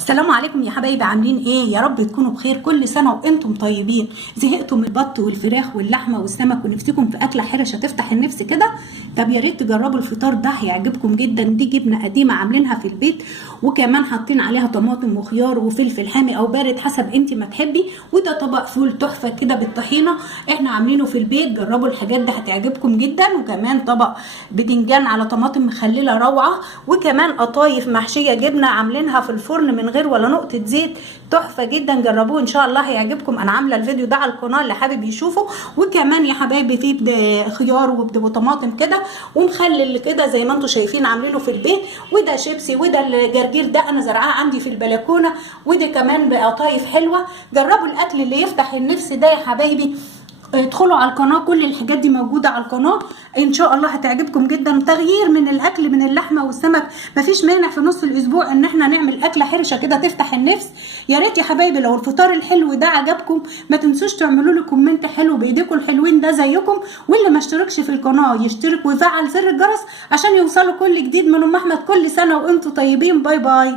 السلام عليكم يا حبايبي، عاملين ايه؟ يا رب تكونوا بخير. كل سنه وانتم طيبين. زهقتوا من البط والفراخ واللحمه والسمك ونفسكم في اكله حرشه تفتح النفس كده؟ طب يا ريت تجربوا الفطار ده، هيعجبكم جدا. دي جبنه قديمه عاملينها في البيت، وكمان حاطين عليها طماطم وخيار وفلفل حامي او بارد حسب انت ما تحبي. وده طبق فول تحفه كده بالطحينه، احنا عاملينه في البيت. جربوا الحاجات دي هتعجبكم جدا. وكمان طبق بدنجان على طماطم مخلله روعه، وكمان قطايف محشيه جبنه عاملينها في الفرن من غير ولا نقطه زيت، تحفه جدا. جربوه ان شاء الله هيعجبكم. انا عامله الفيديو ده على القناه اللي حابب يشوفه. وكمان يا حبايبي فيه خيار وطماطم كده ومخلل كده زي ما انتم شايفين عاملينه في البيت. وده شيبسي، وده الجرجير ده انا زرعاه عندي في البلكونه، وده كمان بقطايف حلوه. جربوا الاكل اللي يفتح النفس ده يا حبايبي. ادخلوا على القناه، كل الحاجات دي موجوده على القناه ان شاء الله هتعجبكم جدا. تغيير من الاكل من اللحمه والسمك، مفيش مانع في نص الاسبوع ان احنا نعمل اكله حرشه كده تفتح النفس. يا ريت يا حبايبي لو الفطار الحلو ده عجبكم ما تنسوش تعملوا لي كومنت حلو بايديكم الحلوين ده زيكم. واللي ما اشتركش في القناه يشترك ويفعل زر الجرس عشان يوصلوا كل جديد من ام احمد. كل سنه وانتم طيبين. باي باي.